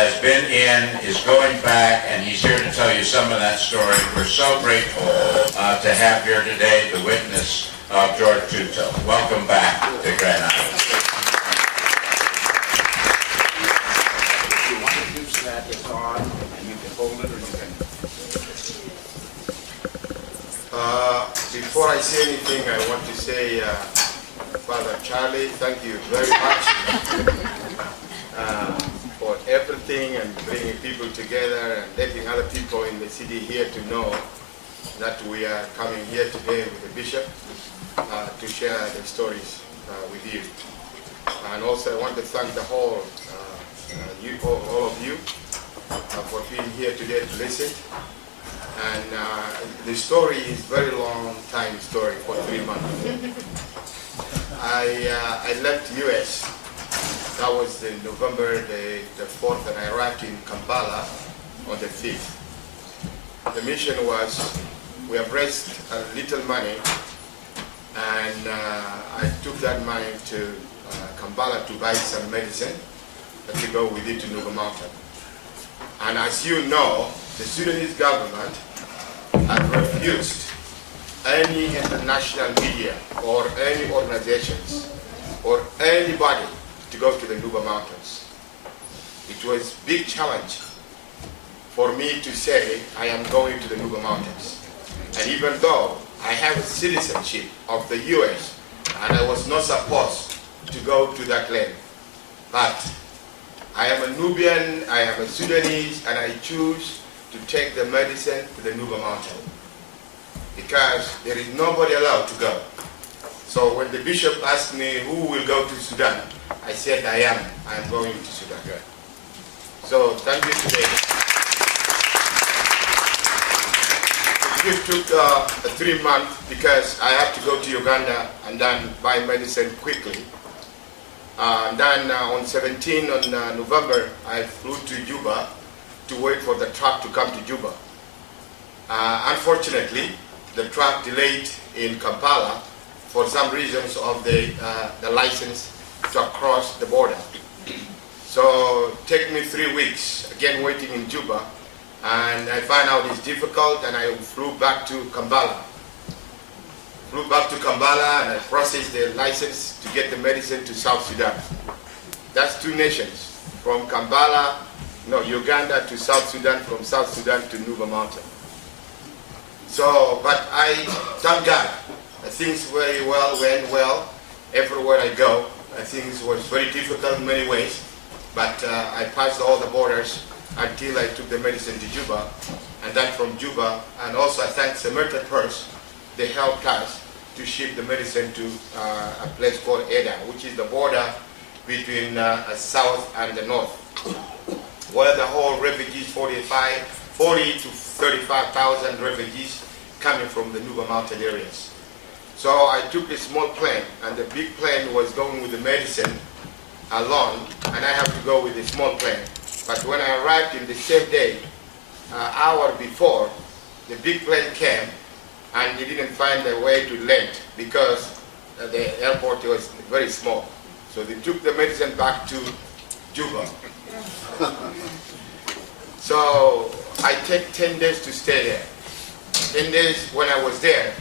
Has been in, is going back, and he's here to tell you some of that story. We're so grateful to have here today the witness of George Tuto. Welcome back to Grand Island. If you want to use that, it's on, and you can hold it or you can... Before I say anything, I want to say, Father Charlie, thank you very much. For everything and bringing people together and letting other people in the city here to know that we are coming here today with the bishop to share the stories with you. And also I want to thank the whole, all of you for being here today to listen. And the story is very long time story for 3 months. I left US. That was in November the 4th, and I arrived in Kampala on the 5th. The mission was, we have raised a little money, and I took that money to Kampala to buy some medicine to go with it to Nuba Mountains. And as you know, the Sudanese government had refused any international media or any organizations or anybody to go to the Nuba Mountains. It was a big challenge for me to say I am going to the Nuba Mountains. And even though I have a citizenship of the US and I was not supposed to go to that land, but I am a Nubian, I am a Sudanese, and I choose to take the medicine to the Nuba Mountain because there is nobody allowed to go. So when the bishop asked me who will go to Sudan, I said I am going to Sudan. So thank you today. The trip took 3 months because I had to go to Uganda and then buy medicine quickly. And then on 17 on November, I flew to Juba to wait for the truck to come to Juba. Unfortunately, the truck delayed in Kampala for some reasons of the license to cross the border. So it took me 3 weeks, again waiting in Juba, and I found out it's difficult, and I flew back to Kampala. Flew back to Kampala, and I processed the license to get the medicine to South Sudan. That's 2 nations, from Kampala, Uganda to South Sudan, from South Sudan to Nuba Mountain. So, but I thank God, things very well, went well, everywhere I go. I think it was very difficult in many ways, but I passed all the borders until I took the medicine to Juba, and then from Juba, and also I thank Samaritan Purse, they helped us to ship the medicine to a place called Eda, which is the border between south and the north, where the whole refugees, 40 to 35,000 refugees coming from the Nuba Mountain areas. So I took a small plane, and the big plane was going with the medicine alone, and I have to go with a small plane. But when I arrived in the same day, an hour before, the big plane came, and it didn't find a way to land because the airport was very small. So they took the medicine back to Juba. So I take 10 days to stay there. 10 days when I was there,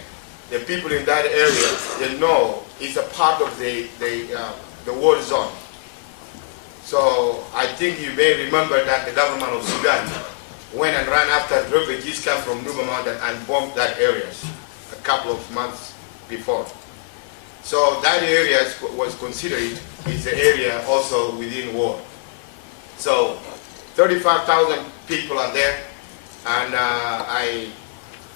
the people in that area, they know it's a part of the war zone. So I think you may remember that the government of Sudan went and ran after refugees come from Nuba Mountain and bombed that area a couple of months before. So that area was considered is the area also within war. So 35,000 people are there, and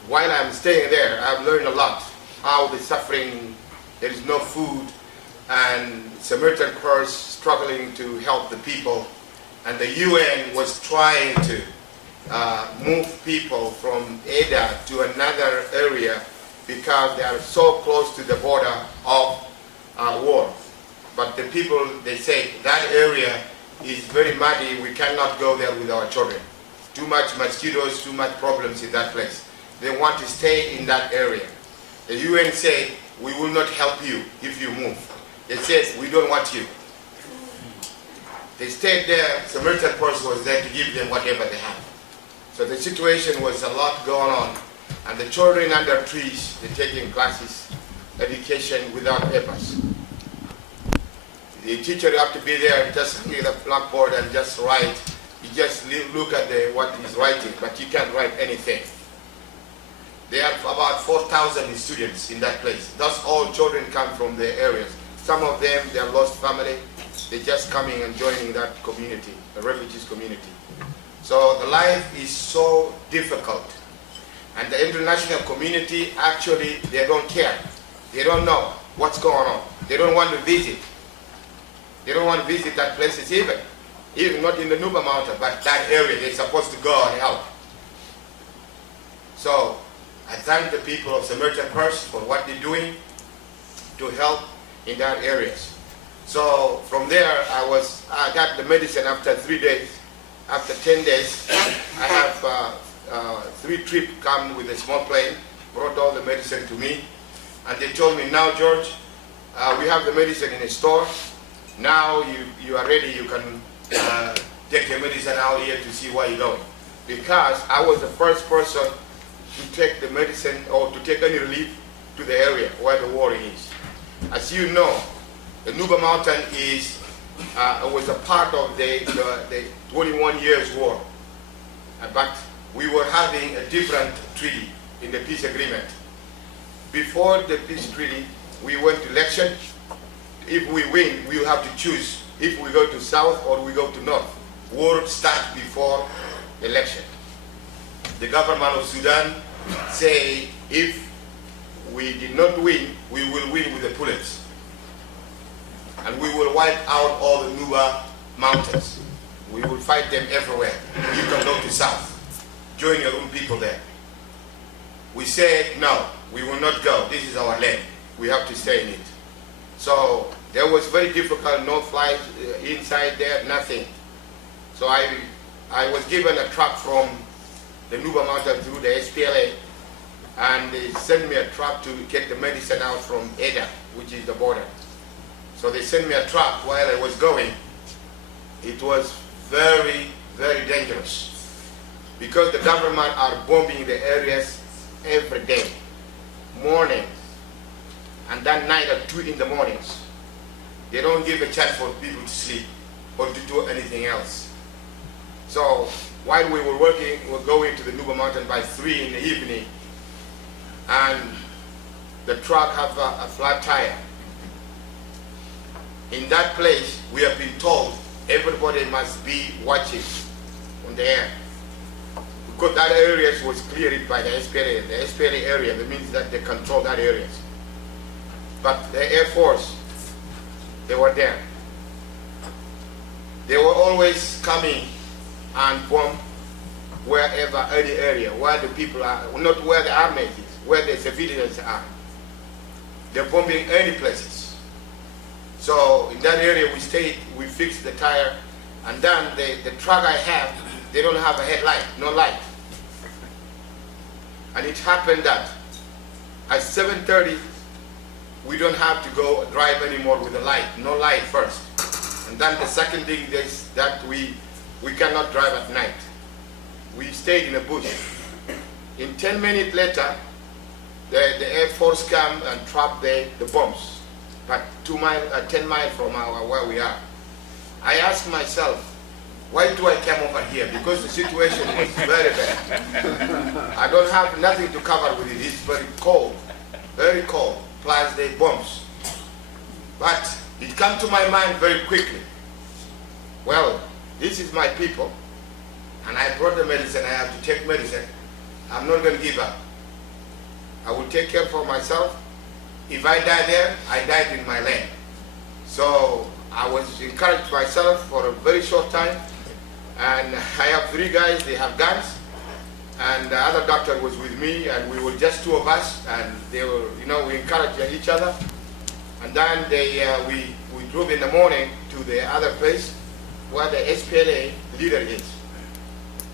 while I'm staying there, I've learned a lot. How the suffering, there is no food, and Samaritan Cross struggling to help the people, and the UN was trying to move people from Ada to another area because they are so close to the border of war. But the people, they say that area is very muddy, we cannot go there with our children. Too much mosquitoes, too much problems in that place. They want to stay in that area. The UN said, we will not help you if you move. They said, we don't want you. They stayed there, Samaritan person was there to give them whatever they have. So the situation was a lot going on. And the children under trees, they're taking classes, education without papers. The teacher have to be there, just look at the blackboard and just write. You just look at what he's writing, but you can't write anything. There are about 4,000 students in that place. Thus all children come from the areas. Some of them, they have lost family. They're just coming and joining that community, the refugees community. So the life is so difficult. And the international community, actually, they don't care. They don't know what's going on. They don't want to visit. They don't want to visit that places even not in the Nuba Mountain, but that area they're supposed to go and help. So I thank the people of Samaritan Cross for what they're doing to help in that areas. So from there, I got the medicine after 3 days. After 10 days, I have 3 trips come with a small plane, brought all the medicine to me, and they told me, now George, we have the medicine in a store. Now you are ready, you can take your medicine out here to see where you're going. Because I was the first person to take the medicine or to take any relief to the area where the war is. As you know, the Nuba Mountain was a part of the 21 years war. But we were having a different treaty in the peace agreement. Before the peace treaty, we went to election. If we win, we will have to choose if we go to south or we go to north. War starts before election. The government of Sudan say if we did not win, we will win with the bullets. And we will wipe out all the Nuba Mountains. We will fight them everywhere. You can go to south. Join your own people there. We said, no, we will not go. This is our land. We have to stay in it. So there was very difficult, no flights inside there, nothing. So I was given a truck from the Nuba Mountain through the SPLA, and they sent me a truck to get the medicine out from Ada, which is the border. So they sent me a truck while I was going. It was very, very dangerous because the government are bombing the areas every day, morning, and then night at 2 in the mornings. They don't give a chance for people to sleep or to do anything else. So while we were working, we were going to the Nuba Mountain by 3 in the evening, and the truck have a flat tire. In that place, we have been told everybody must be watching on the air. Because that area was cleared by the SPLA. The SPLA area, that means that they control that area. But the Air Force, they were there. They were always coming and bomb wherever, any area, where the people are, not where the army is, where the civilians are. They're bombing any places. So in that area we stayed, we fixed the tire, and then the truck I have, they don't have a headlight, no light. And it happened that at 7:30, we don't have to go drive anymore with a light, no light first. And then the second thing is that we cannot drive at night. We stayed in a bush. In 10 minutes later, the Air Force come and trap the bombs. But 10 miles from where we are. I asked myself, why do I come over here? Because the situation was very bad. I don't have nothing to cover with it. It's very cold, plus the bombs. But it came to my mind very quickly. Well, this is my people. and I brought the medicine, I have to take medicine, I'm not going to give up. I will take care for myself. If I die there, I died in my land. So I was encouraged myself for a very short time, and I have 3 guys, they have guns, and the other doctor was with me, and we were just 2 of us, and they were, we encouraged each other. And then we drove in the morning to the other place where the SPLA leader is.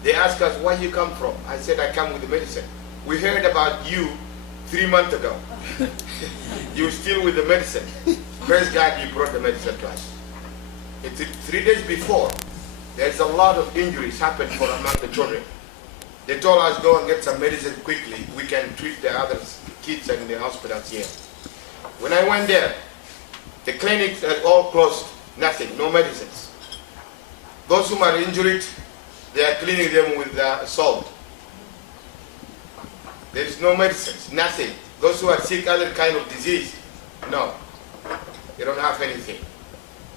They asked us, where you come from? I said, I come with the medicine. We heard about you 3 months ago. You're still with the medicine. Praise God, you brought the medicine to us. It's 3 days before, there's a lot of injuries happened among the children. They told us, go and get some medicine quickly. We can treat the other kids in the hospitals here. When I went there, the clinics are all closed, nothing, no medicines. Those who are injured, they are cleaning them with salt. There is no medicines, nothing. Those who are sick, other kind of disease, no, they don't have anything.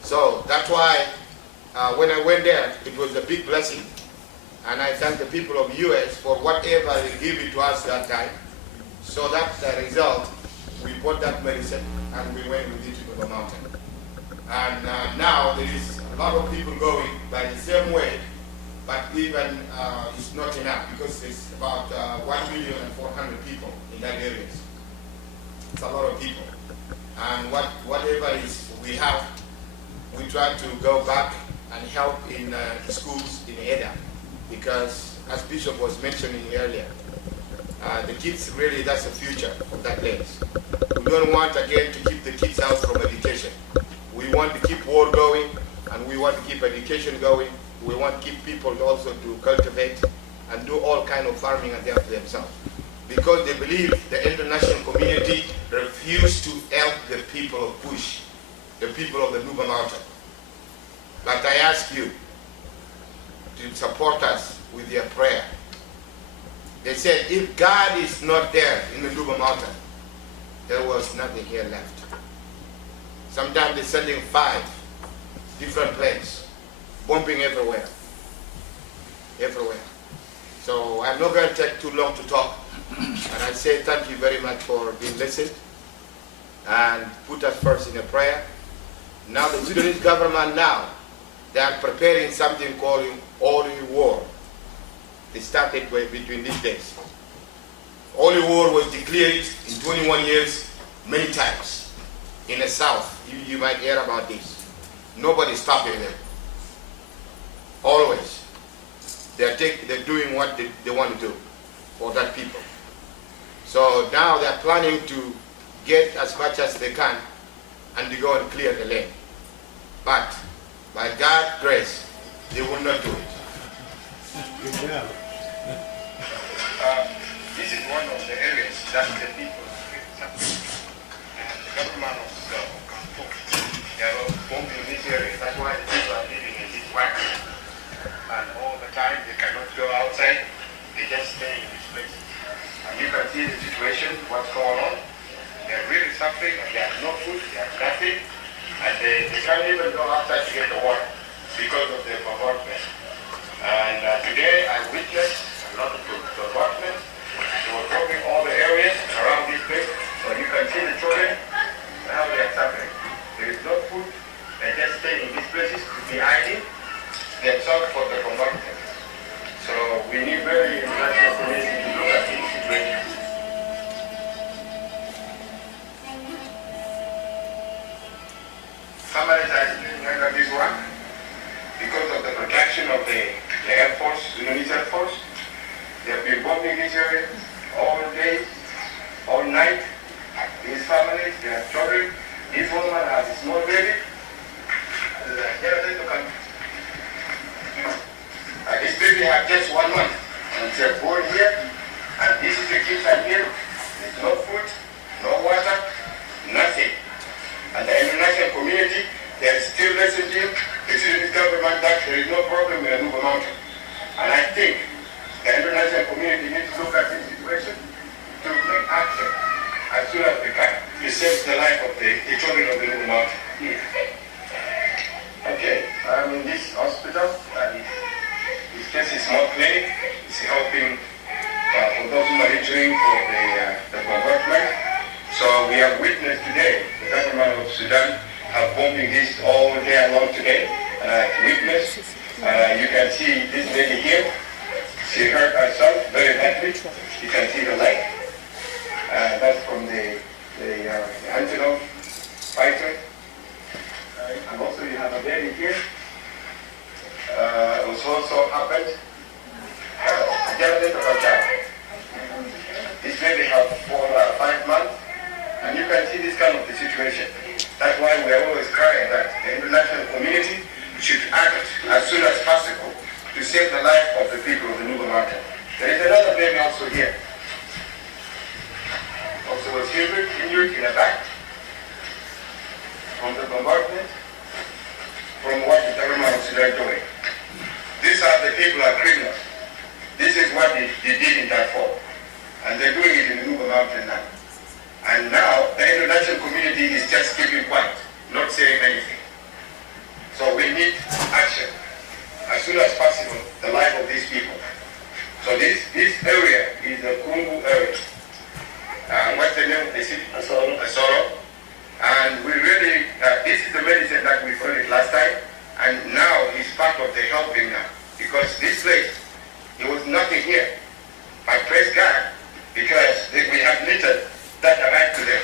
So that's why when I went there, it was a big blessing. And I thank the people of US for whatever they gave it to us that time. So that's the result. We bought that medicine and we went with it to the mountain. And now there is a lot of people going by the same way, but even it's not enough because there's about 1,400,000 people in that area. It's a lot of people. And whatever is we have, we try to go back and help in schools in Eda, because as Bishop was mentioning earlier, the kids really, that's the future of that place. We don't want again to keep the kids out from education. We want to keep war going, and we want to keep education going. We want to keep people also to cultivate and do all kind of farming and help themselves. Because they believe the international community refused to help the people of Bush, the people of the Nuba Mountain. But I ask you to support us with your prayer. They said, if God is not there in the Nuba Mountain, there was nothing here left. Sometimes they're sending 5 different planes, bombing everywhere. Everywhere. So I'm not going to take too long to talk. And I say thank you very much for being listened and put us first in a prayer. Now the Sudanese government now, they are preparing something called Holy War. They started between these days. Holy War was declared in 21 years many times. In the south, you might hear about this. Nobody's stopping them. Always. They're doing what they want to do for that people. So now they're planning to get as much as they can and to go and clear the land. But by God's grace, they will not do it. Good job. This is one of the areas that the people the government of they are bombing this area. That's why the people are living in this wax. And all the time they cannot go outside. They just stay in this place. And you can see the situation, what's going on. They're really suffering and they have no food, they have nothing. And they can't even go outside to get the water because of the bombardment. And today I witnessed a lot of bombardment. They were covering all the areas around this place. So you can see the children, how they are suffering. There is no food. They just stay in these places to be hiding themselves for the bombardment. So we need very international community to look at these situations. Families are doing under this work because of the protection of the Air Force, Sudanese Air Force. They have been bombing this area all day, all night. These families, they have children. This woman has a small baby. This baby has just 1 month. And they're born here. And this is the kids are here. There's no food, no water, nothing. And the international community, they are still listening to the government that there is no problem in the Nuba Mountain. And I think the international community needs to look at this situation to take action as soon as they can to save the life of the children of the Nuba Mountain. Okay, I'm in this hospital and it's just a small clinic. It's helping for those who are injuring for the bombardment. So we have witnessed today the government of Sudan have bombing this all day long today. Witness, you can see this lady here. She hurt herself very badly. You can see the leg. That's from the Andudu fighter. And also you have a baby here. It was also happened. This baby has for 5 months. And you can see this kind of the situation. That's why we are always crying that the international community should act as soon as possible to save the life of the people of the Nuba Mountains. There is another baby also here. Also was injured in the back from the bombardment, from what the government of Sudan doing. These are the people who are criminals. This is what they did in Darfur. And they're doing it in the Nuba Mountain now. And now the international community is just keeping quiet, not saying anything. So we need action as soon as possible, the life of these people. So this area is the Kungu area. What's the name? Is it Asoro? And we really, this is the medicine that we found it last time, and now it's part of the helping now. Because this place, it was nothing here. But praise God, because we have needed that arrived today.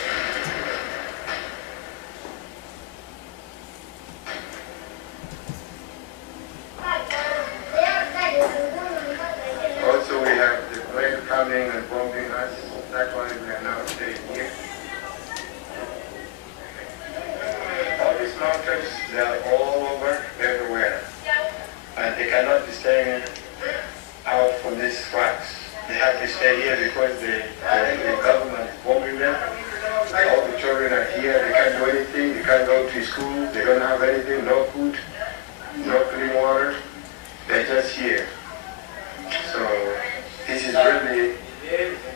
Also, we have the plane coming and bombing us. That's why we are now staying here. All these mountains, they are all over, everywhere. And they cannot be staying out from these tracks. They have to stay here because the government is bombing them. All the children are here, they can't do anything, they can't go to school, they don't have anything, no food, no clean water. They're just here. So this is really,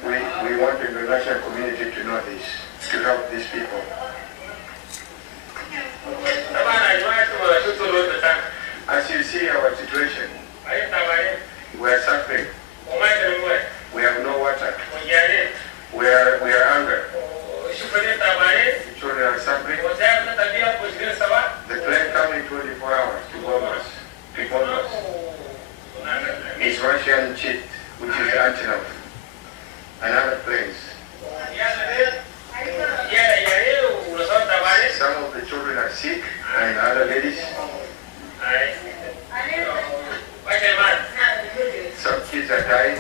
we want the international community to know this, to help these people. As you see our situation, we are suffering. We have no water. We are hungry. The children are suffering. The plane coming 24 hours to bomb us. It's Russian jet, which is Andudu, and other planes. Some of the children are sick, and other ladies. Some kids are dying.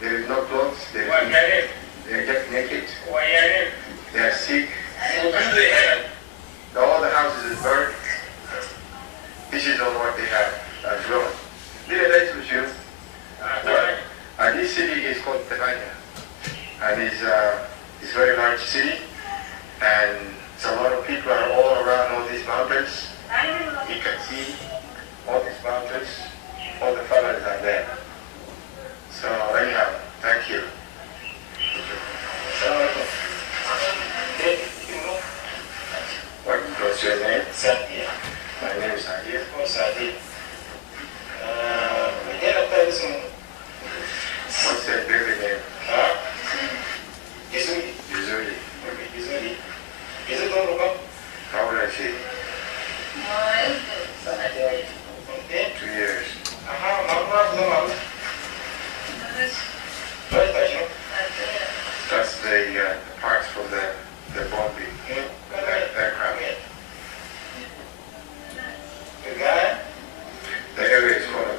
There is no clothes. They are just naked. They are sick. All the houses is burned. This is all what they have as well. And this city is called Tevanya. And it's a very large city. And so a lot of people are all around all these mountains. You can see all these mountains. All the families are there. So anyhow, thank you. What's your name? Sadia. My name is Sadia. Sadia. What's your baby name? Yuzuri. Yuzuri. Yuzuri. Yuzuri. How old is she? 2 years. That's the parts from the bombing aircraft. The area is called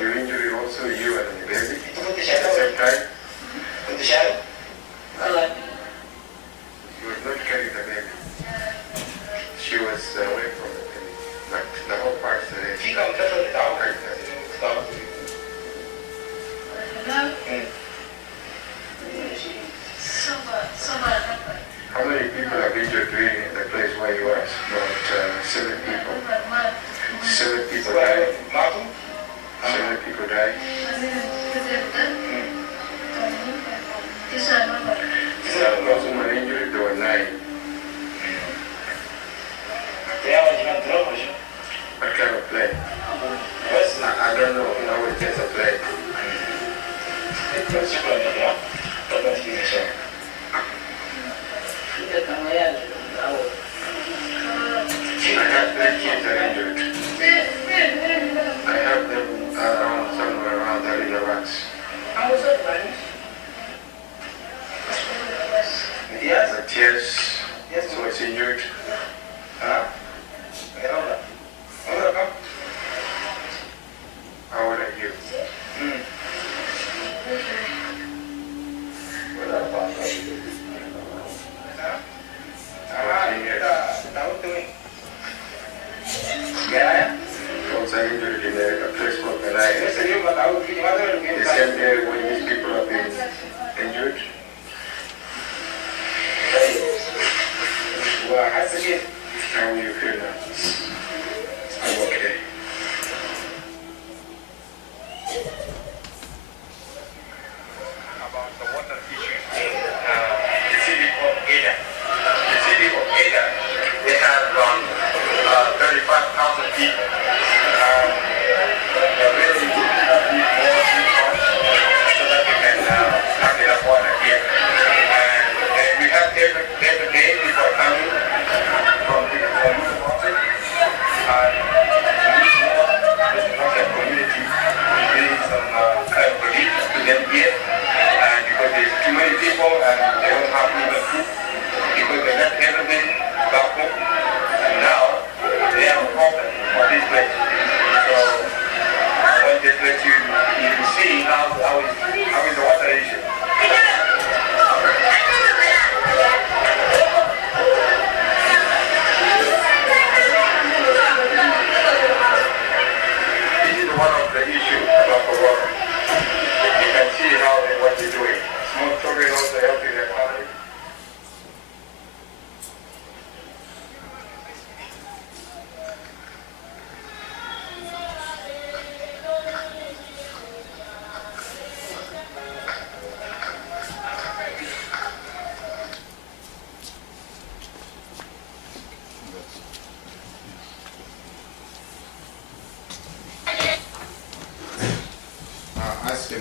your injury also, you and the baby at the same time? You were not carrying the baby. She was away from the baby. But the whole part's How many people have injured during the place where you are? About 7 people. 7 people died. 7 people died. Those who were injured, there were 9.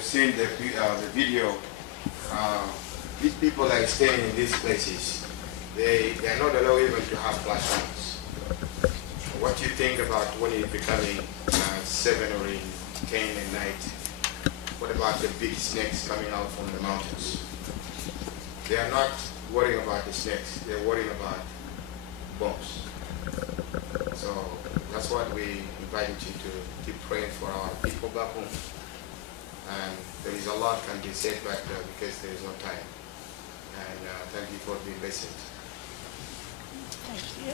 seen the video, these people that are staying in these places, they are not allowed even to have flashlights. What do you think about when it's becoming 7 or 10 at night? What about the big snakes coming out from the mountains? They are not worrying about the snakes, they're worrying about bombs. So that's what we invite you to keep praying for our people back home. And there is a lot can be said back there because there is no time. And thank you for being listened. Thank you.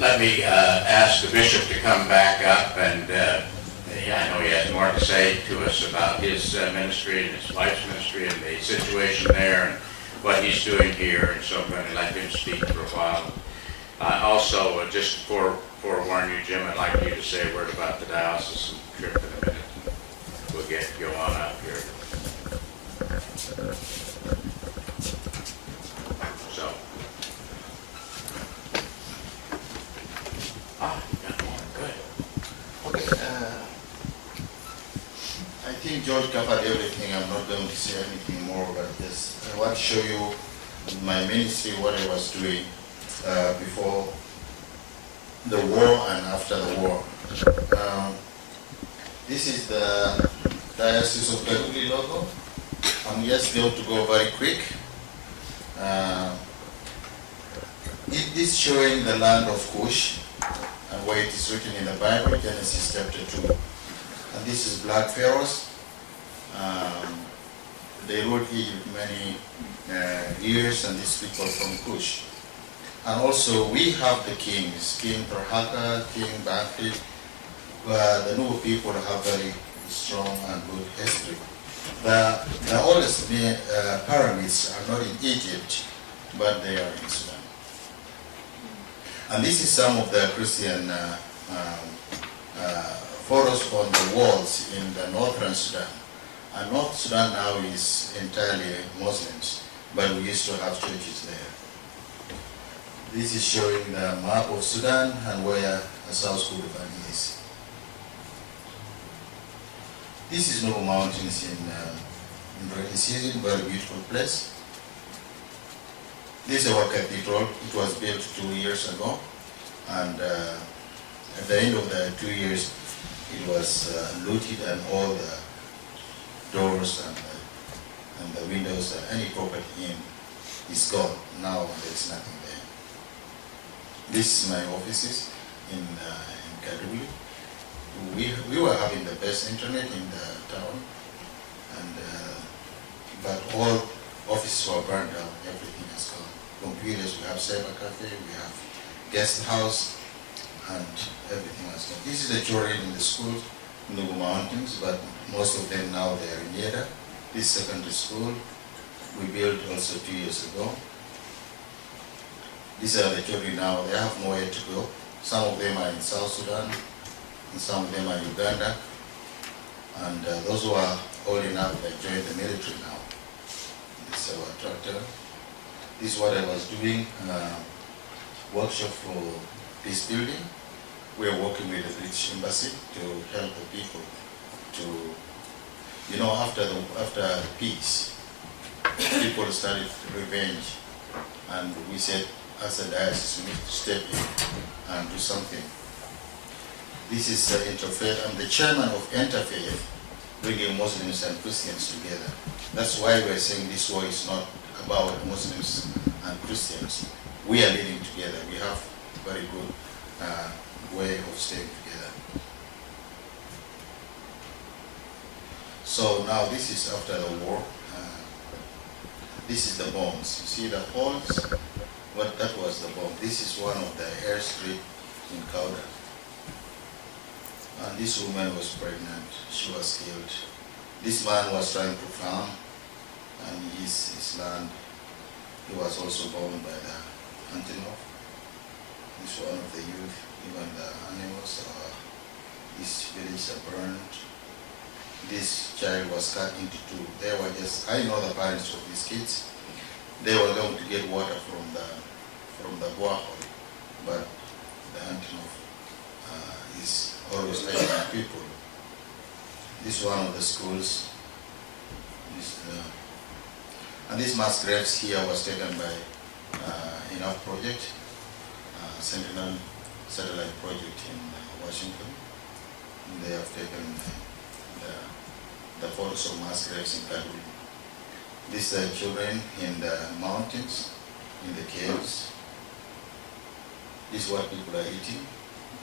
Let me ask the bishop to come back up, and I know he has more to say to us about his ministry and his wife's ministry and the situation there and what he's doing here, and so I'm going to let him speak for a while. Also, just forewarn you, Jim, I'd like you to say a word about the diocesan trip in a minute. We'll go on up here. So. Got more. Good. Okay, I think George covered everything. I'm not going to say anything more about this. I want to show you my ministry, what I was doing before the war and after the war. This is the Diocese of Kadugli logo. I'm just going to go very quick. It is showing the land of Cush and where it is written in the Bible, Genesis chapter 2. And this is Black Pharaohs. They ruled Egypt many years, and these people from Cush. And also we have the kings, King Tarhaka, King Banfi. The Nuba people have very strong and good history. The oldest pyramids are not in Egypt, but they are in Sudan. And this is some of the Christian photos on the walls in the northern Sudan. And North Sudan now is entirely Muslims, but we used to have churches there. This is showing the map of Sudan and where South Sudan is. This is Nuba Mountains in rainy season, very beautiful place. This is our cathedral. It was built 2 years ago, and at the end of the 2 years, it was looted, and all the doors and the windows and any property in is gone. Now there's nothing there. This is my offices in Kadugli. We were having the best internet in the town, and but all offices were burned down. Everything has gone. Computers, we have cyber cafe, we have guest house, and everything has gone. This is the children in the school, Nuba Mountains, but most of them now they are in Yeda. This secondary school we built also 2 years ago. These are the children now. They have nowhere to go. Some of them are in South Sudan, and some of them are in Uganda. And those who are old enough, they joined the military now. This is our tractor. This is what I was doing, workshop for peace building. We are working with the British Embassy to help the people to, you know, after peace, people started revenge, and we said, as a diocese, we need to step in and do something. This is Interfaith. I'm the chairman of Interfaith, bringing Muslims and Christians together. That's why we're saying this war is not about Muslims and Christians. We are living together. We have very good way of staying together. So now this is after the war. This is the bombs. You see the holes? What that was the bomb. This is one of the airstrip in Kauda. And this woman was pregnant. She was killed. This man was trying to farm, and his land, he was also bombed by the antelope. This one of the youth, even the animals, this village are burned. This child was cut into two. They were just, I know the parents of these kids. They were going to get water from the borehole, but the antelope is always taking people. This is one of the schools. And this mass graves here was taken by enough project, Sentinel satellite project in Washington. And they have taken the photos of mass graves in Kaduna. These are children in the mountains, in the caves. This is what people are eating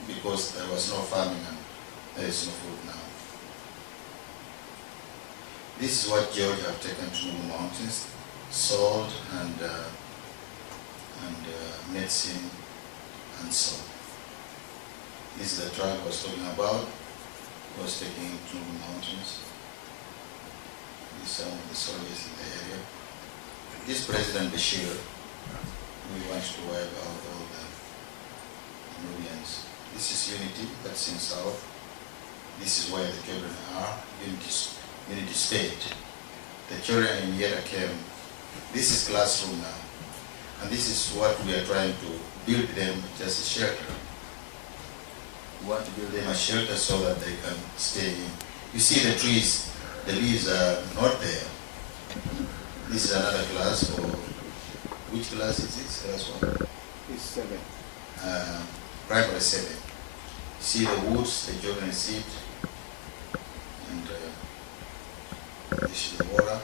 because there was no farming and there is no food now. This is what George have taken to Nuba Mountains: salt and medicine and so. This is the tribe I was talking about. Was taking to Nuba Mountains. These are some of the soldiers in the area. This President Bashir, we want to wipe out all the Nubians. This is unity. That's in south. This is where the children are. Unity state. The children in Yeda came. This is classroom now. And this is what we are trying to build them just a shelter. We want to build them a shelter so that they can stay in. You see the trees, the leaves are not there. This is another class for, which class is this? Class 1? It's 7. Primary 7. See the woods, the children sit, and this is the water.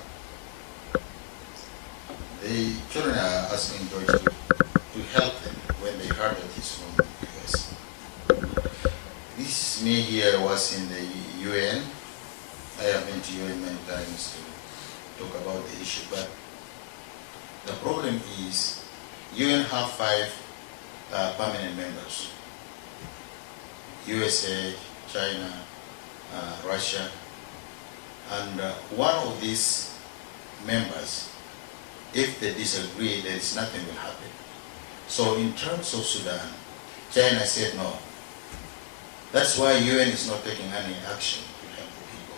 The children are asking George to help them when they heard that he's from the US. This me here was in the UN. I have been to UN many times to talk about the issue, but the problem is UN have 5 permanent members. USA, China, Russia, and one of these members, if they disagree, there is nothing will happen. So in terms of Sudan, China said no. That's why UN is not taking any action to help the people.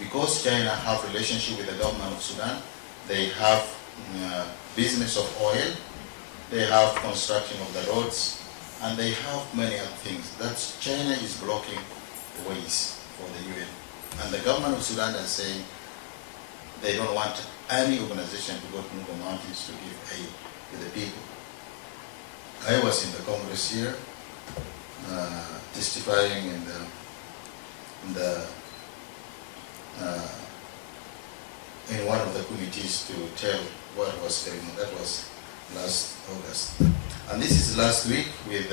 Because China have relationship with the government of Sudan, they have business of oil, they have construction of the roads, and they have many other things. That's China is blocking the ways for the UN. And the government of Sudan is saying they don't want any organization to go to Nuba Mountains to give aid to the people. I was in the Congress here, testifying in one of the committees to tell what was going on. That was last August. And this is last week with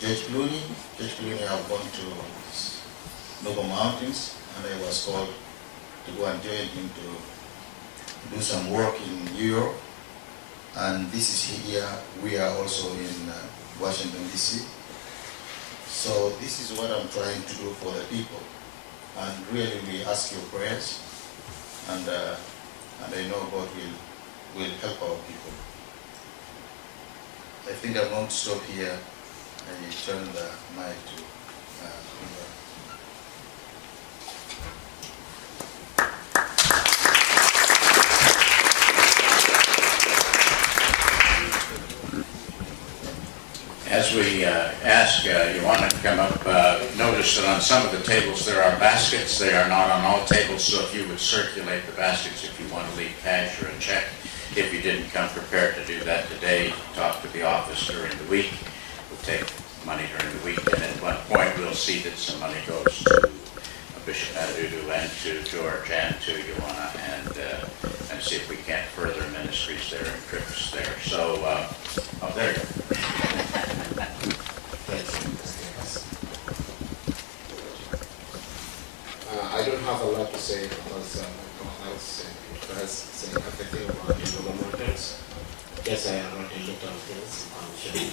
Judge Clooney. Judge Clooney have gone to Nuba Mountains, and I was called to go and join him to do some work in New York. And this is here, we are also in Washington, D.C. So this is what I'm trying to do for the people. And really we ask your prayers, and I know God will help our people. I think I'm going to stop here. I turn the mic to Nuba. As we ask Ioana to come up, notice that on some of the tables there are baskets. They are not on all tables, so if you would circulate the baskets if you want to leave cash or a check. If you didn't come prepared to do that today, talk to the office during the week. We'll take money during the week, and at one point we'll see that some money goes to Bishop Andudu and to George and to Ioana, and see if we can't further ministries there and trips there. So, there you go. I don't have a lot to say because I was saying everything about the Nuba Mountains. Yes, I wrote a little things on sharing.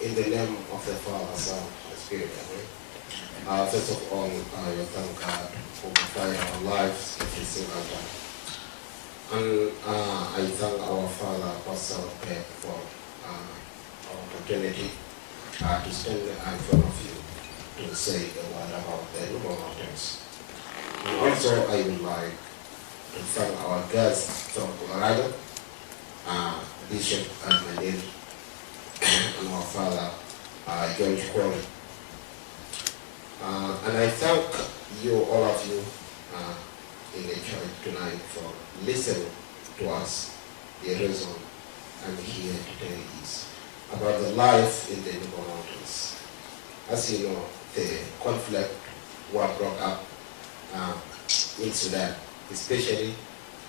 In the name of the Father, Son, and Spirit, amen. First of all, I thank God for providing our lives every single time. And I thank our Father, Pastor Pep, for our opportunity to stand in front of you to say a word about the Nuba Mountains. And also, I would like to thank our guests from Colorado, Bishop Elnail, and our father, George Quarry. And I thank you, all of you, in the church tonight for listening to us. The reason I'm here today is about the life in the Nuba Mountains. As you know, the conflict war broke up in Sudan, especially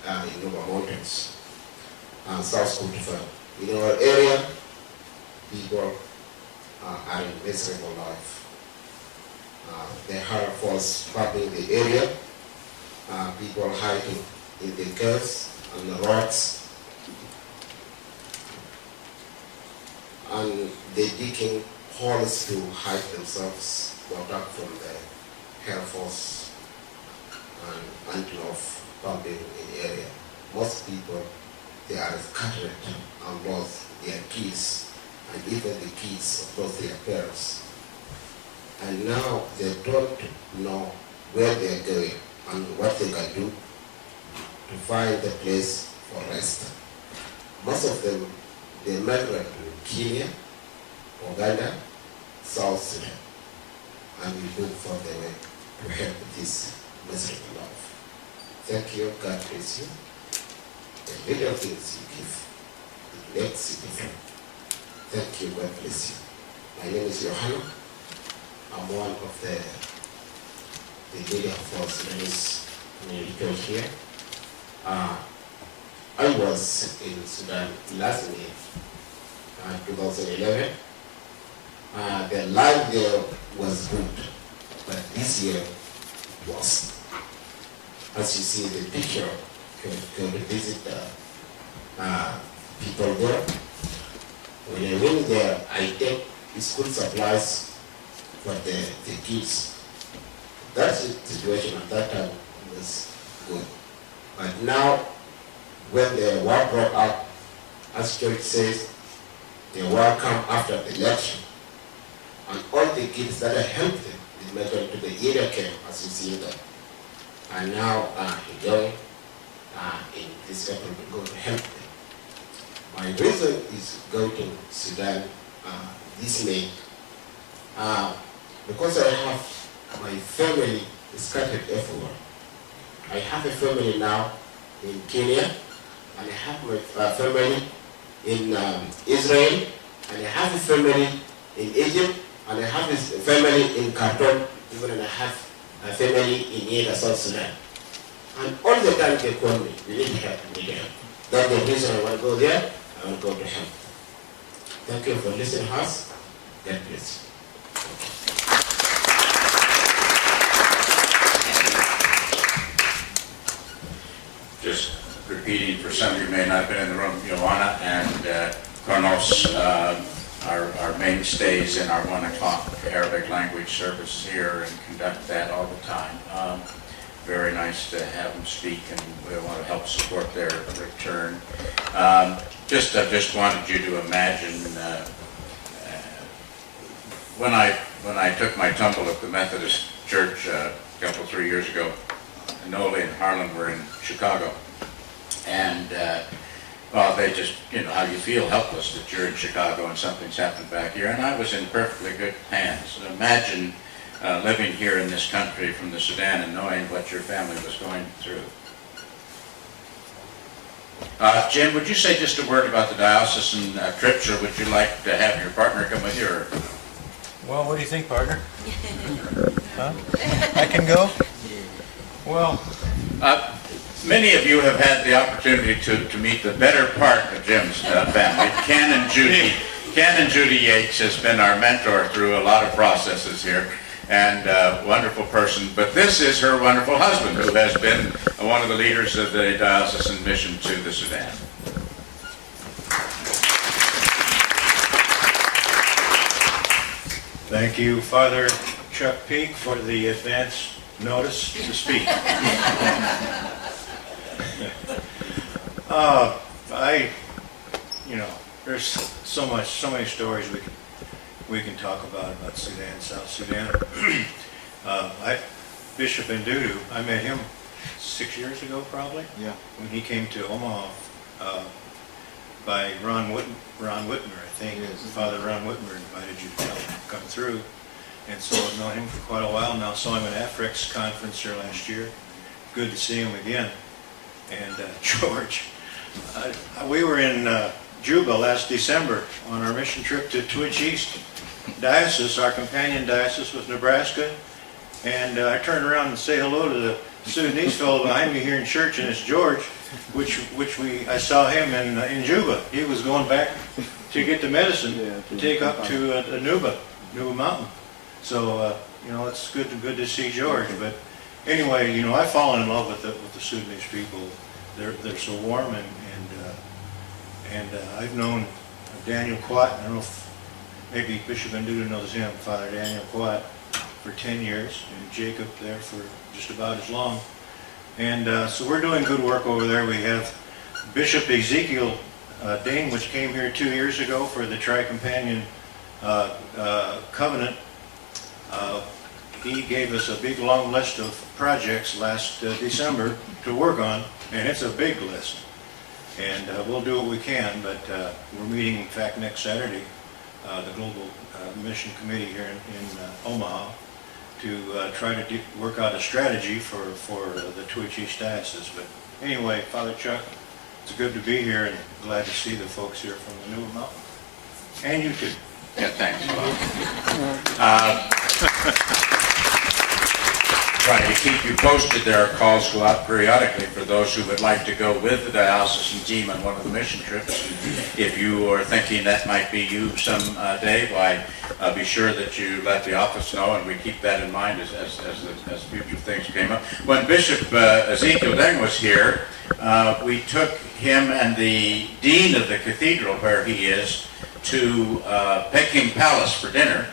in Nuba Mountains and South Kordofan. In our area, people are in miserable life. The Air Force bombing the area, people hiding in the caves and the rocks, and they digging holes to hide themselves, protect from the Air Force and anti-off bombing in the area. Most people, they are scattered and lost their kids, and even the kids lost their parents. And now they don't know where they are going and what they can do to find the place for rest. Most of them, they migrate to Kenya, Uganda, South Sudan, and we look for the way to help this miserable life. Thank you, God bless you. The little things you give, it makes a difference. Thank you, God bless you. My name is Johanna. I'm one of the leader for Sudanese community here. I was in Sudan last May, 2011. The life there was good, but this year it was. As you see the picture, can visit people there. When I went there, I take school supplies for the kids. That situation at that time was good. But now, when the war broke up, as church says, the war come after the election. And all the kids that I helped them, they went to the area camp, as you see there. And now, young in this country, we go to help them. My reason is going to Sudan this May. Because I have my family scattered everywhere. I have a family now in Kenya, and I have my family in Israel, and I have a family in Egypt, and I have a family in Khartoum, even and I have a family in Yeda, South Sudan. And all the time they call me, we need help, we need help. That's the reason I want to go there, I want to go to help. Thank you for listening to us. God bless you. Just repeating for some of you who may not have been in the room, Joanna and Kronos are mainstays in our 1 o'clock Arabic language service here and conduct that all the time. Very nice to have them speak, and we want to help support their return. I just wanted you to imagine when I took my tumble at the Methodist Church a couple, 3 years ago. Nola and Harlan were in Chicago, and well, they just, how you feel helpless that you're in Chicago and something's happened back here, and I was in perfectly good hands. Imagine living here in this country from the Sudan and knowing what your family was going through. Jim, would you say just a word about the diocesan trips, or would you like to have your partner come with you? Or? Well, what do you think, partner? Huh? I can go? Well, many of you have had the opportunity to meet the better part of Jim's family. Canon Judy Yates has been our mentor through a lot of processes here, and a wonderful person. But this is her wonderful husband, who has been one of the leaders of the diocesan mission to the Sudan. thank you, Father Chuck Peak, for the advance notice to speak. There's so many stories we can talk about Sudan, South Sudan. Bishop Andudu, I met him 6 years ago, probably. Yeah. When he came to Omaha by Ron Whitmer, I think. Father Ron Whitmer invited you to come through. And so I've known him for quite a while now. Saw him at AFREX conference here last year. Good to see him again. And George, we were in Juba last December on our mission trip to Twitch East Diocese. Our companion diocese was Nebraska. And I turned around and say hello to the Sudanese fellow behind me here in church, and it's George, I saw him in Juba. He was going back to get the medicine to take up to Nuba Mountain. So it's good to see George. But anyway, I've fallen in love with the Sudanese people. They're so warm, and I've known Daniel Quat. I don't know if maybe Bishop Andudu knows him, Father Daniel Quat, for 10 years, and Jacob there for just about as long. And so we're doing good work over there. We have Bishop Ezekiel Dane, which came here 2 years ago for the Tri-Companion Covenant. He gave us a big long list of projects last December to work on, and it's a big list. And we'll do what we can, but we're meeting, in fact, next Saturday, the Global Mission Committee here in Omaha, to try to work out a strategy for the Twitch East Diocese. But anyway, Father Chuck, it's good to be here and glad to see the folks here from the Nuba Mountains. And you too. Yeah, thanks, Bob. Try to keep you posted. There are calls go out periodically for those who would like to go with the diocesan team on one of the mission trips. If you are thinking that might be you some day, why be sure that you let the office know, and we keep that in mind as future things came up. When Bishop Ezekiel Deng was here, we took him and the dean of the cathedral where he is to Peking Palace for dinner.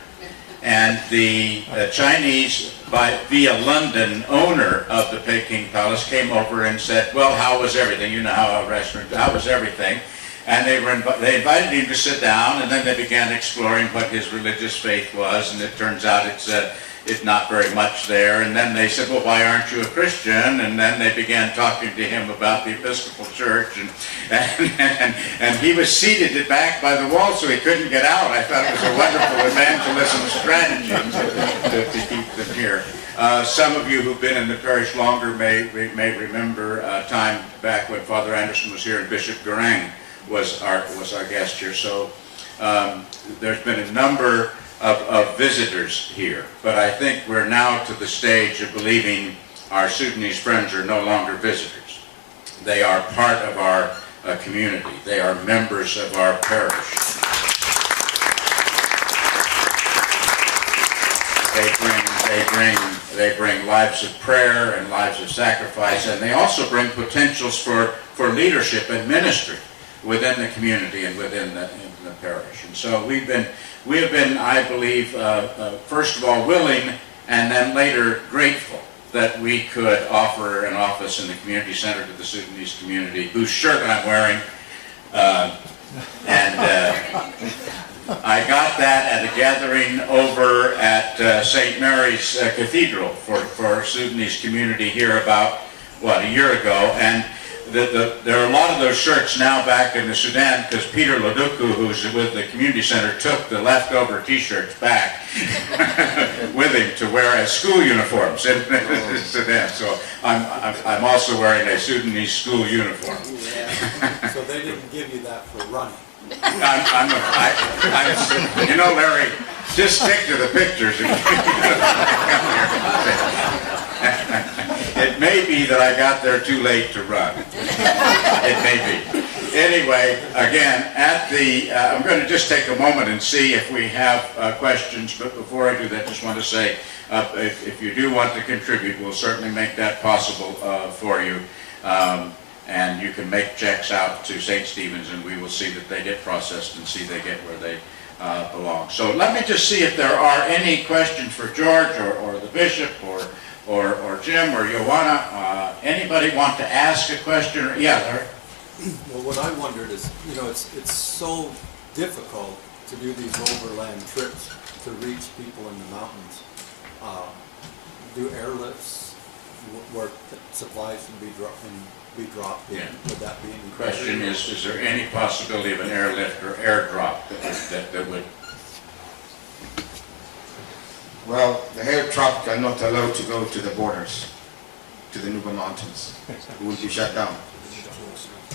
And the Chinese, via London, owner of the Peking Palace came over and said, well, how was everything? You know how a restaurant, how was everything? And they invited him to sit down, and then they began exploring what his religious faith was, and it turns out it's not very much there. And then they said, well, why aren't you a Christian? And then they began talking to him about the Episcopal Church, and he was seated back by the wall, so he couldn't get out. I thought it was a wonderful evangelism strategy to keep them here. Some of you who've been in the parish longer may remember a time back when Father Anderson was here and Bishop Garang was our guest here. So there's been a number of visitors here, but I think we're now to the stage of believing our Sudanese friends are no longer visitors. They are part of our community. They are members of our parish. They bring lives of prayer and lives of sacrifice, and they also bring potentials for leadership and ministry within the community and within the parish. And so we have been, I believe, first of all willing and then later grateful that we could offer an office in the community center to the Sudanese community, whose shirt I'm wearing. I got that at a gathering over at St. Mary's Cathedral for Sudanese community here about, a year ago. And there are a lot of those shirts now back in the Sudan because Peter Laduku, who's with the community center, took the leftover t-shirts back with him to wear as school uniforms in Sudan. So I'm also wearing a Sudanese school uniform. So they didn't give you that for running? You know, Larry, just stick to the pictures. It may be that I got there too late to run. It may be. Anyway, again, I'm going to just take a moment and see if we have questions, but before I do that, just want to say, if you do want to contribute, we'll certainly make that possible for you. And you can make checks out to St. Stephen's, and we will see that they get processed and see they get where they belong. So let me just see if there are any questions for George or the bishop or Jim or Joanna. Anybody want to ask a question? Yeah, Larry? Well, what I wondered is, it's so difficult to do these overland trips to reach people in the mountains. Do airlifts where supplies can be be dropped in, Yeah. would that be any? The question is there any possibility of an airlift or airdrop that would? Well, the air traffic are not allowed to go to the borders, to the Nuba Mountains. It will be shut down.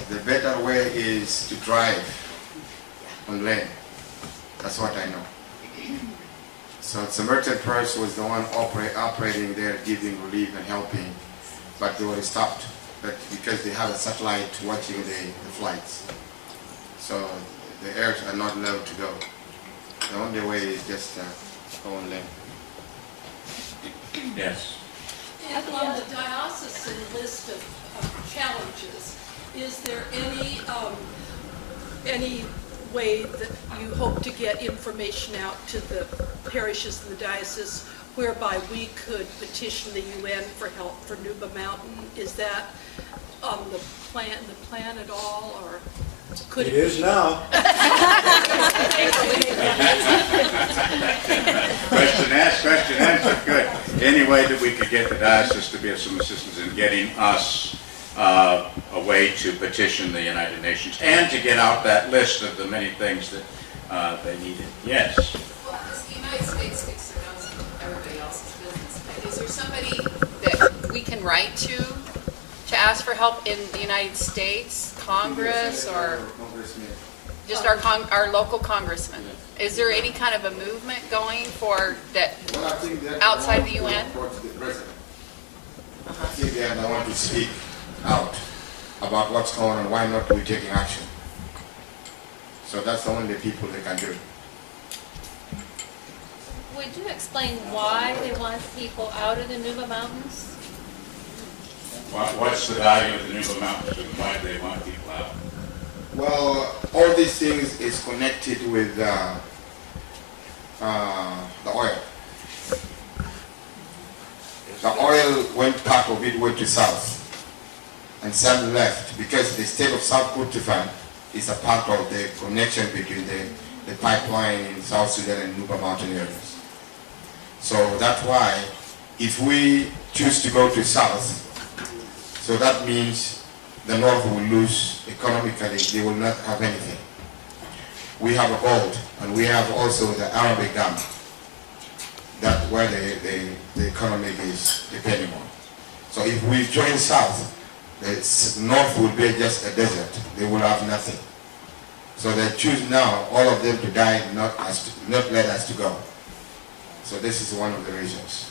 The better way is to drive on land. That's what I know. So Samaritan Purse was the one operating there, giving relief and helping, but they were stopped. But because they have a satellite watching the flights, so the airs are not allowed to go. The only way is just go on land. Yes. And on the diocesan list of challenges, is there any way that you hope to get information out to the parishes in the diocese whereby we could petition the UN for help for Nuba Mountain? Is that on the plan at all, or could It is now. Question asked, question answered, good. Any way that we could get the diocese to be of some assistance in getting us a way to petition the United Nations and to get out that list of the many things that they needed? Yes. Well, the United States sticks their nose in everybody else's business. Is there somebody that we can write to ask for help in the United States, Congress, or just our local congressman? Is there any kind of a movement going for that outside the UN? I think they are the one to speak out about what's going on, why not we taking action. So that's the only people they can do. Would you explain why they want people out of the Nuba Mountains? What's the value of the Nuba Mountains and why do they want people out? Well, all these things is connected with the oil. The oil went, part of it went to south, and some left because the state of South Kordofan is a part of the connection between the pipeline in South Sudan and Nuba Mountain areas. So that's why if we choose to go to south, so that means the north will lose economically, they will not have anything. We have a gold, and we have also the Arabic gum. That's where the economy is depending on. So if we join south, the north will be just a desert. They will have nothing. So they choose now, all of them to die, not let us to go. So this is one of the reasons.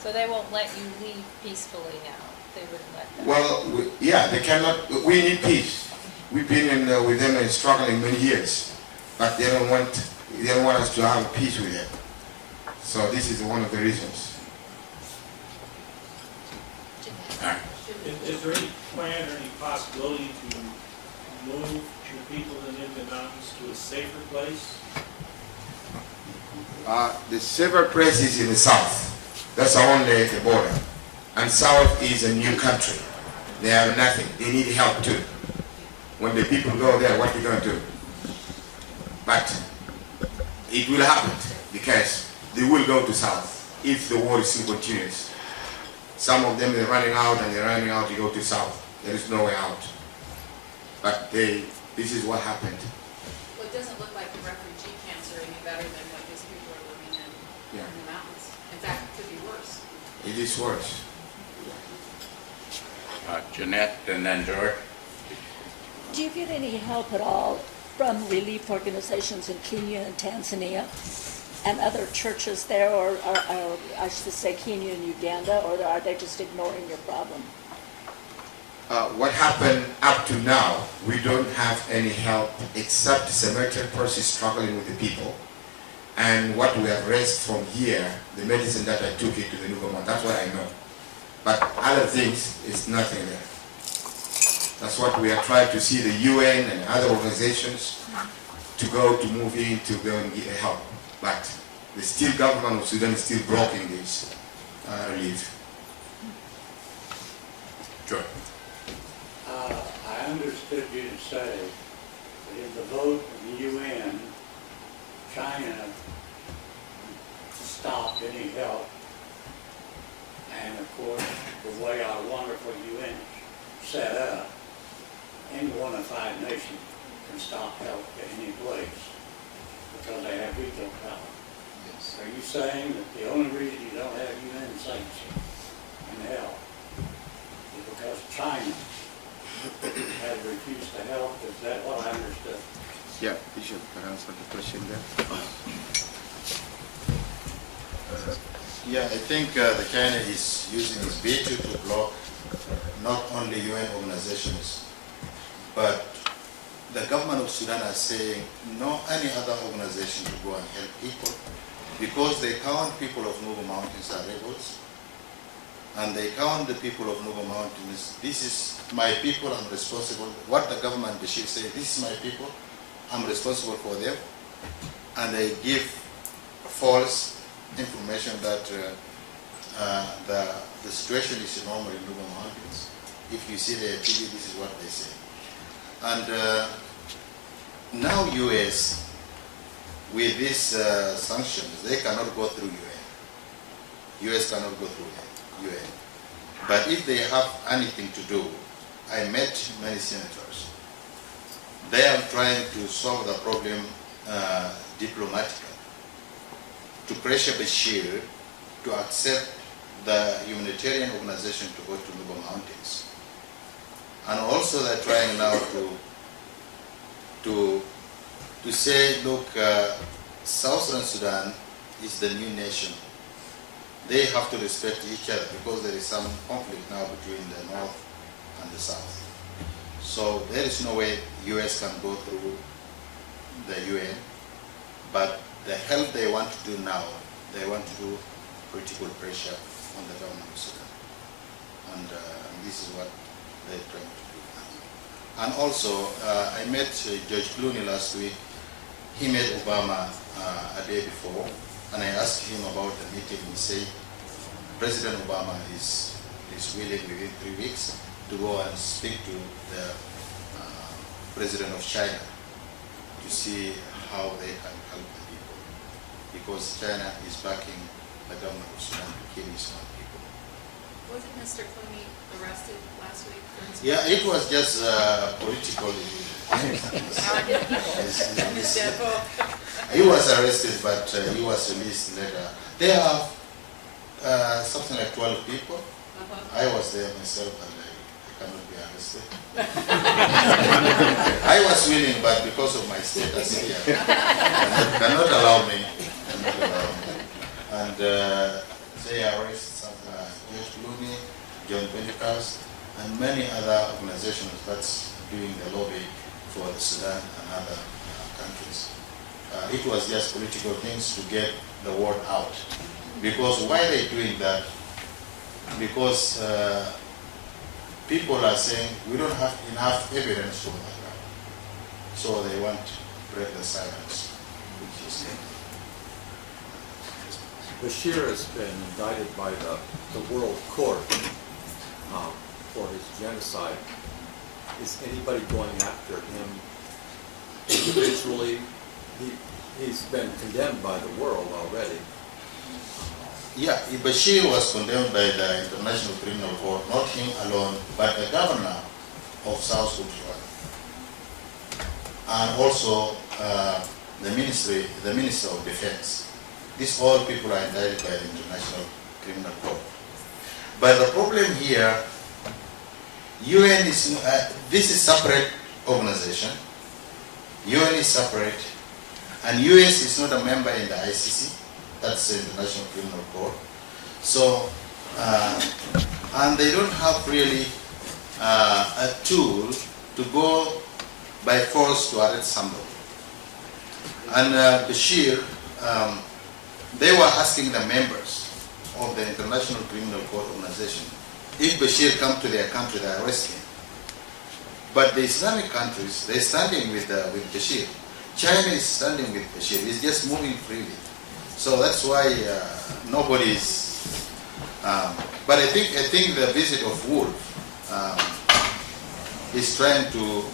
So they won't let you leave peacefully now? They wouldn't let them? Well, yeah, they cannot. We need peace. We've been with them and struggling many years, but they don't want us to have peace with them. So this is one of the reasons. Is there any plan or any possibility to move your people in the mountains to a safer place? The safer place is in the south. That's only the border. And south is a new country. They have nothing. They need help too. When the people go there, what are you going to do? But it will happen because they will go to south if the war is still continuous. Some of them they're running out and they're running out to go to south. There is no way out. But this is what happened. Well, it doesn't look like the refugee camps are any better than what these people are living in the mountains. In fact, it could be worse. It is worse. Jeanette and then George. Do you get any help at all from relief organizations in Kenya and Tanzania and other churches there, or I should say Kenya and Uganda, or are they just ignoring your problem? What happened up to now, we don't have any help except Samaritan Purse is struggling with the people. And what we have raised from here, the medicine that I took into the Nuba Mountains, that's what I know. But other things is nothing there. That's what we are trying to see the UN and other organizations to move in to go and get help. But the government of Sudan is still blocking this relief. Sure. I understood you to say that in the vote of the UN, China stopped any help. And of course, the way our wonderful UN set up, any one of 5 nations can stop help at any place because they have veto power. Yes. Are you saying that the only reason you don't have UN sanction and help is because China has refused to help? Is that what I understood? Yeah, Bishop, can I answer the question there? Yeah, I think the China is using its veto to block not only UN organizations, but the government of Sudan are saying no any other organization to go and help people because they count people of Nuba Mountains as rebels, and they count the people of Nuba Mountains, this is my people, I'm responsible. What the government should say, this is my people, I'm responsible for them, and they give false information that the situation is normal in Nuba Mountains. If you see their TV, this is what they say. And now US, with these sanctions, they cannot go through UN. US cannot go through UN. But if they have anything to do, I met many senators. They are trying to solve the problem diplomatically, to pressure Bashir to accept the humanitarian organization to go to Nuba Mountains. And also they're trying now to say, look, Southern Sudan is the new nation. They have to respect each other because there is some conflict now between the North and the South. So there is no way US can go through the UN, but the help they want to do now, they want to do political pressure on the government of Sudan. And this is what they're trying to do now. And also, I met Judge Clooney last week. He met Obama a day before, and I asked him about the meeting. He said President Obama is willing within 3 weeks to go and speak to the President of China to see how they can help the people, because China is backing the government of Sudan to kill his own people. Wasn't Mr. Clooney arrested last week? For his Yeah, it was just political. He was arrested, but he was released later. There are something like 12 people. I was there myself, and I cannot be arrested. I was willing, but because of my status here, cannot allow me. And they arrested George Clooney, John Pentecost, and many other organizations that's doing the lobby for Sudan and other countries. It was just political things to get the word out. Because why are they doing that? Because people are saying we don't have enough evidence for that. So they want to break the silence, which is Bashir has been indicted by the World Court for his genocide. Is anybody going after him individually? He's been condemned by the world already. Yeah, Bashir was condemned by the International Criminal Court, not him alone, but the governor of South Sudan, and also the Minister of Defense. These all people are indicted by the International Criminal Court. But the problem here, UN is this is separate organization. UN is separate, and US is not a member in the ICC. That's the International Criminal Court. So, and they don't have really a tool to go by force to arrest somebody. And Bashir, they were asking the members of the International Criminal Court organization, if Bashir come to their country, they arrest him. But the Islamic countries, they're standing with Bashir. China is standing with Bashir. It's just moving freely. So that's why nobody is. But I think the visit of Wolf is trying to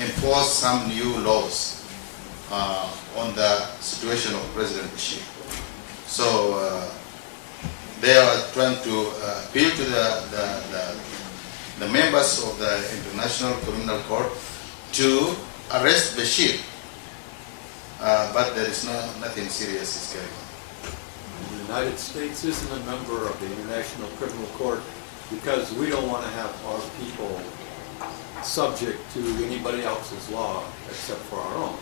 enforce some new laws on the situation of President Bashir. So they are trying to appeal to the members of the International Criminal Court to arrest Bashir. But there is nothing serious is going on. The United States isn't a member of the International Criminal Court because we don't want to have our people subject to anybody else's law except for our own.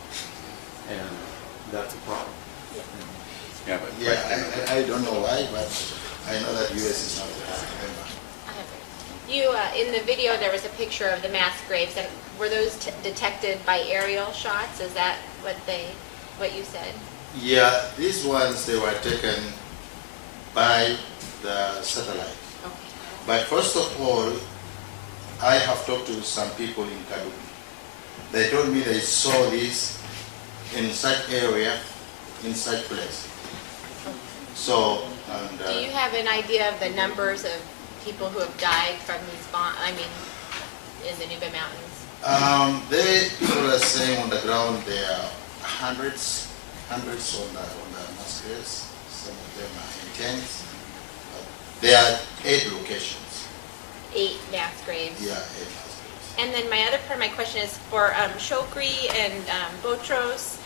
And that's a problem. Yeah, but Yeah, I don't know why, but I know that U.S. is not a member. You, in the video, there was a picture of the mass graves, and were those detected by aerial shots? Is that what you said? Yeah, these ones, they were taken by the satellite. Okay. But first of all, I have talked to some people in Kaduna. They told me they saw this in such area, in such place. So, and Do you have an idea of the numbers of people who have died from these in the Nuba Mountains? people are saying on the ground there are hundreds on the mass graves. Some of them are in tents. There are 8 locations. 8 mass graves. Yeah, 8 mass graves. And then my other part of my question is for Shokri and Botros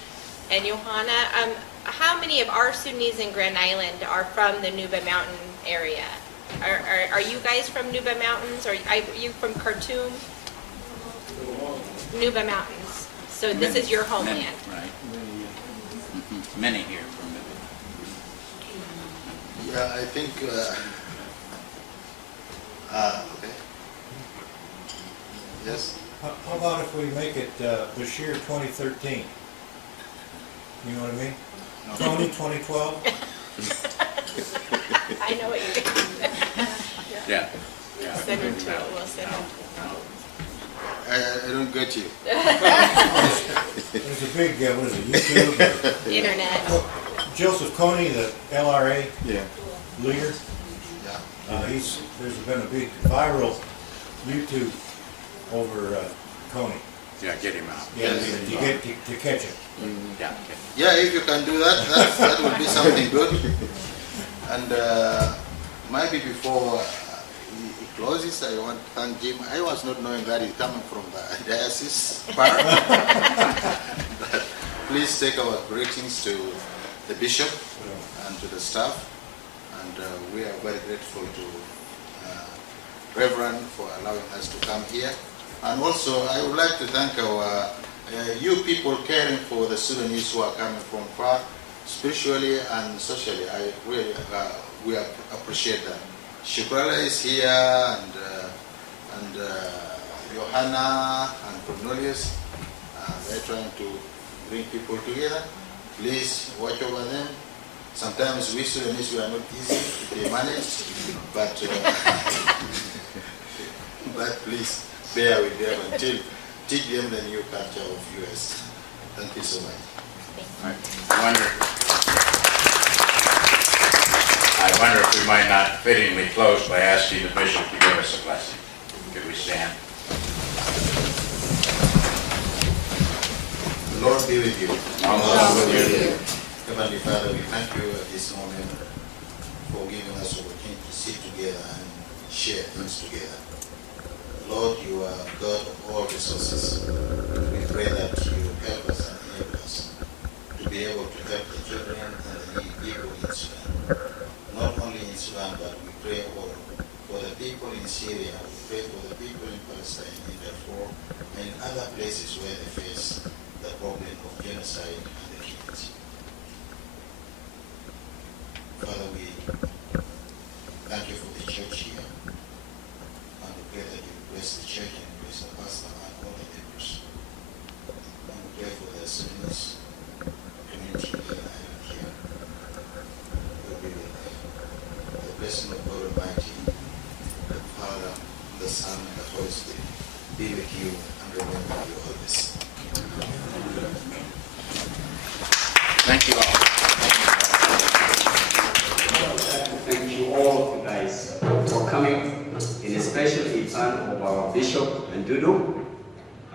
and Johanna. How many of our Sudanese in Grand Island are from the Nuba Mountain area? Are you guys from Nuba Mountains? Are you from Khartoum? Nuba Mountains. So this is your homeland. Many, right? Many here from the. Yeah, I think. Okay. Yes. How about if we make it Bashir 2013? You know what I mean? Tony 2012? I know what you're doing. Yeah. Send him to it. We'll send him. I don't get you. There's a big, what is it, YouTube? Internet. Joseph Kony, the LRA leader. Yeah. There's been a big viral YouTube over Kony. Yeah, get him out. Yeah, you get to catch him. Yeah. Yeah, if you can do that, that would be something good. And maybe before he closes, I want to thank Jim. I was not knowing that he's coming from the diocese part. But please take our greetings to the bishop and to the staff. And we are very grateful to Reverend for allowing us to come here. And also, I would like to thank our you people caring for the Sudanese who are coming from far, spiritually and socially. I really we appreciate that. Shukrala is here, and Johanna and Cornelius. They're trying to bring people together. Please watch over them. Sometimes we Sudanese, we are not easy to manage, but please bear with them until teach them the new culture of US. Thank you so much. I wonder if we might not fittingly close by asking the bishop to give us a blessing. Could we stand? The Lord be with you. Also with you. Heavenly Father, we thank you at this moment for giving us the opportunity to sit together and share things together. Lord, you are God of all resources. We pray that you help us and enable us to be able to help the children and the people in Sudan. Not only in Sudan, but we pray for the people in Syria, we pray for the people in Palestine, in Darfur, and in other places where they face the problem of genocide and the killings. Father, we thank you for the church here, and we pray that you bless the church and bless the pastor and all the members. And we pray for the Sudanese community in Ireland here. We'll be with the blessing of God Almighty, the Father, the Son, and the Holy Spirit be with you and remember you always. Thank you all. Thank you all guys for coming, in especially in honor of our Bishop Andudu,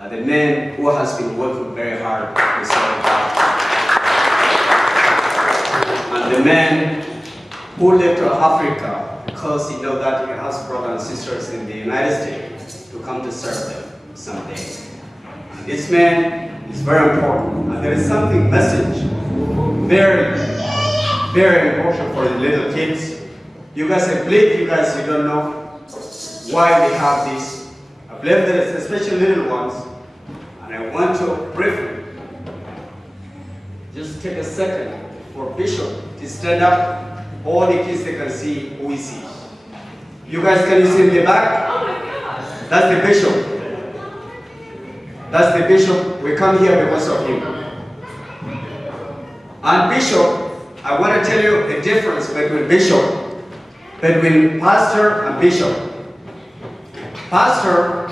the man who has been working very hard to serve God, and the man who left Africa because he knows that he has brothers and sisters in the United States. to come to serve them someday. And this man is very important. And there is something message, very, very important for the little kids. You guys, I believe you guys, you don't know why we have this. I believe that it's especially little ones. And I want to briefly just take a second for Bishop to stand up. All the kids, they can see who is he. You guys, can you see in the back? Oh my gosh. That's the bishop. That's the bishop. We come here because of him. And bishop, I want to tell you the difference between bishop, between pastor and bishop. Pastor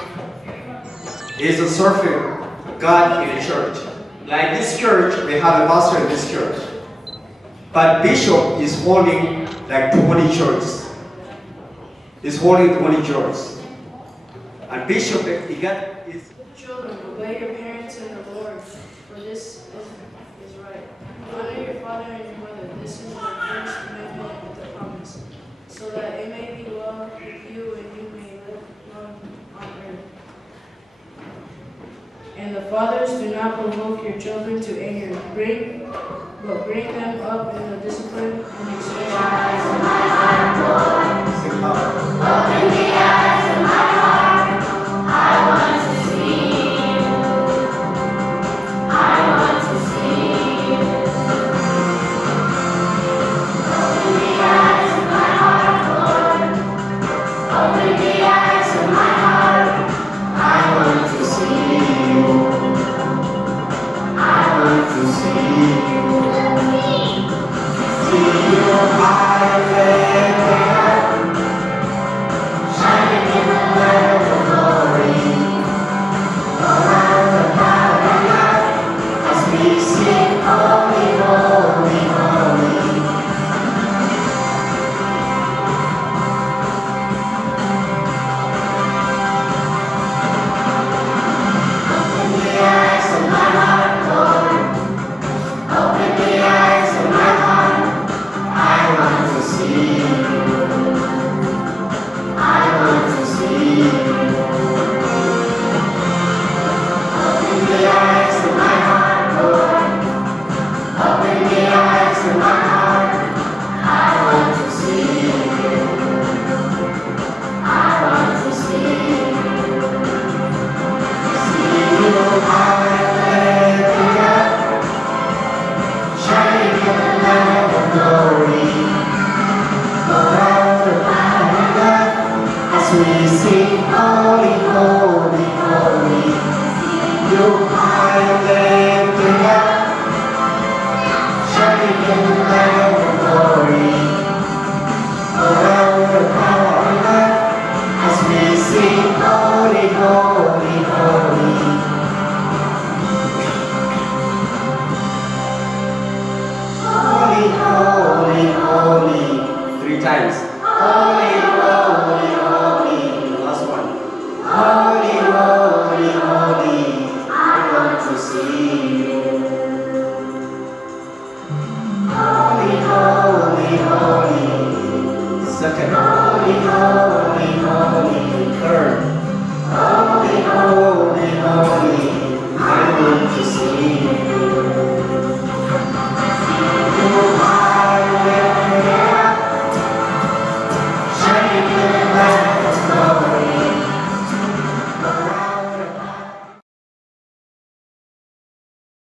is serving God in a church. Like this church, we have a pastor in this church. But bishop is holding like 20 churches. He's holding 20 churches. And bishop, he got his children, obey your parents in the Lord, for this is right. Honor your father and your mother. This is the first commandment with the promise, so that it may be well with you and you may live long on earth. And the fathers, do not provoke your children to anger, but bring them up in the discipline and instruction.